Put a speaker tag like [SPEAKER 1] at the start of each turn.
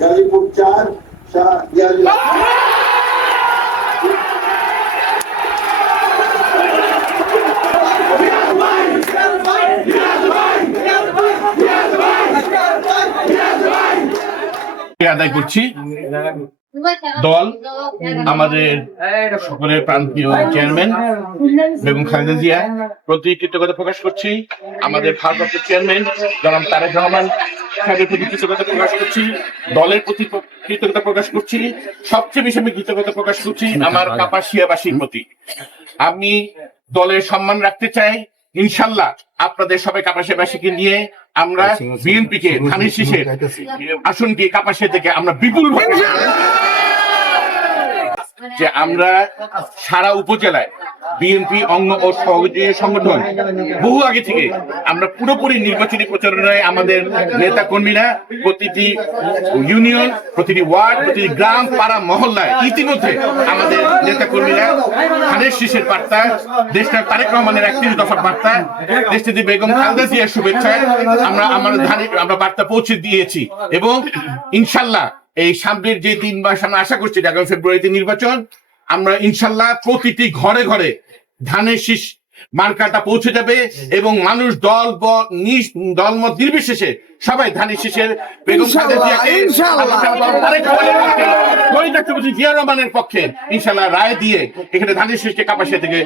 [SPEAKER 1] গাজীপুর চার
[SPEAKER 2] আদায় করছি। দল, আমাদের সকলের প্রান্তীয় চেয়ারম্যান বেগম খালেদা জিয়া, প্রতি কৃতজ্ঞতা প্রকাশ করছি। আমাদের ভারপ্রাপ্ত চেয়ারম্যান জনাব তারেক রহমান সাহেবের প্রতি কৃতজ্ঞতা প্রকাশ করছি দলের প্রতি কৃতজ্ঞতা প্রকাশ করছি সবচেয়ে বেশি আমি কৃতজ্ঞতা প্রকাশ করছি আমার কাপাসিয়াবাসীর প্রতি। আমি দলের সম্মান রাখতে চাই ইনশাল্লাহ আপনাদের সবাই কাপাসিয়াবাসীকে নিয়ে আমরা বিএনপি কে ধানের শীষের আসনটি কাপাসিয়া থেকে আমরা বিপুল যে আমরা সারা উপজেলায় বিএনপি, অঙ্গ ও সহযোগী সংগঠন। বহু আগে থেকে আমরা পুরোপুরি নির্বাচনী প্রচারণায় আমাদের নেতা কর্মীরা প্রতিটি ইউনিয়ন, প্রতিটি ওয়ার্ড, প্রতিটি গ্রাম, পাড়া, মহল্লায় ইতিমধ্যে আমাদের নেতা কর্মীরা ধানের শীষের বার্তা, দেশটার তারেক রহমানের একত্রিশ দফার বার্তা, দেশটিতে বেগম খালেদা জিয়ার শুভেচ্ছায় আমরা আমাদের ধানের আমরা বার্তা পৌঁছে দিয়েছি এবং ইনশাল্লাহ এই সামনের যে তিন মাস আমরা আশা করছি আগামী ফেব্রুয়ারিতে নির্বাচন আমরা ইনশাল্লাহ প্রতিটি ঘরে ঘরে ধানের শীষ মার্কাটা পৌঁছে যাবে এবং মানুষ দল দলমত নির্বিশেষে সবাই ধানের শীষের বেগম জিয়া রহমানের পক্ষে ইনশাল্লাহ রায় দিয়ে এখানে ধানের শীষকে কাপাসিয়া থেকে